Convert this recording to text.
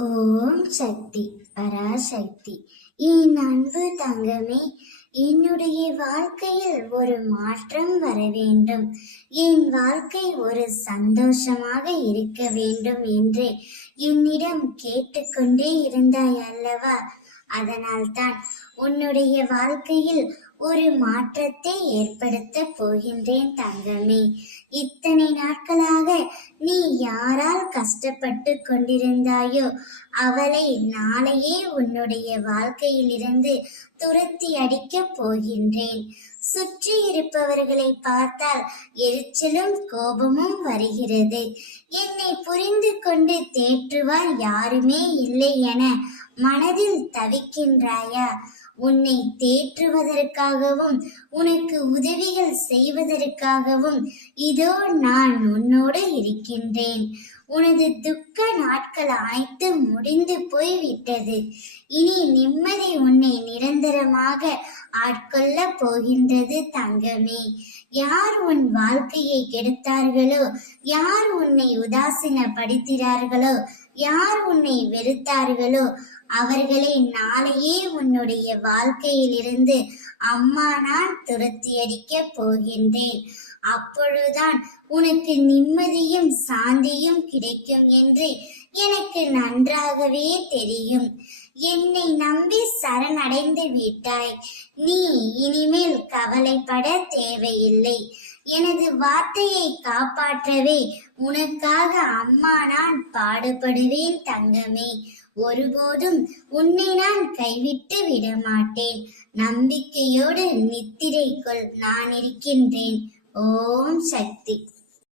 ஓம் சக்தி பராசக்தி. என் அன்பு தங்கமே, என்னுடைய வாழ்க்கையில் ஒரு மாற்றம் வர வேண்டும், என் வாழ்க்கை ஒரு சந்தோஷமாக இருக்க வேண்டும் என்று என்னிடம் கேட்டுக்கொண்டே இருந்தாய் அல்லவா? அதனால்தான் உன்னுடைய வாழ்க்கையில் ஒரு மாற்றத்தை ஏற்படுத்த போகின்றேன் தங்கமே. இத்தனை நாட்களாக நீ யாரால் கஷ்டப்பட்டு கொண்டிருந்தாயோ அவளை நாளையே உன்னுடைய வாழ்க்கையிலிருந்து துரத்தி அடிக்கப் போகின்றேன். சுற்றி இருப்பவர்களை பார்த்தால் எரிச்சலும் கோபமும் வருகிறது. என்னை புரிந்து கொண்டு தேற்றுவார் யாருமே இல்லை என மனதில் தவிக்கின்றாயா? உன்னை தேற்றுவதற்காகவும் உனக்கு உதவிகள் செய்வதற்காகவும் இதோ நான் உன்னோடு இருக்கின்றேன். உனது துக்க நாட்கள் அனைத்தும் முடிந்து போய்விட்டது. இனி நிம்மதி உன்னை நிரந்தரமாக ஆட்கொள்ள போகின்றது தங்கமே. யார் உன் வாழ்க்கையை கெடுத்தார்களோ, யார் உன்னை உதாசீனப்படுத்தினார்களோ, யார் உன்னை வெறுத்தார்களோ அவர்களை நாளையே உன்னுடைய வாழ்க்கையிலிருந்து அம்மா நான் துரத்தி அடிக்கப் போகின்றேன். அப்பொழுதுதான் உனக்கு நிம்மதியும் சாந்தியும் கிடைக்கும் என்று எனக்கு நன்றாகவே தெரியும். என்னை நம்பி சரணடைந்து விட்டாய். நீ இனிமேல் கவலைப்பட தேவையில்லை. எனது வார்த்தையை காப்பாற்றவே உனக்காக அம்மா நான் பாடுபடுவேன் தங்கமே. ஒருபோதும் உன்னை நான் கைவிட்டு விடமாட்டேன். நம்பிக்கையோடு நித்திரை கொள், நான் இருக்கின்றேன். ஓம் சக்தி.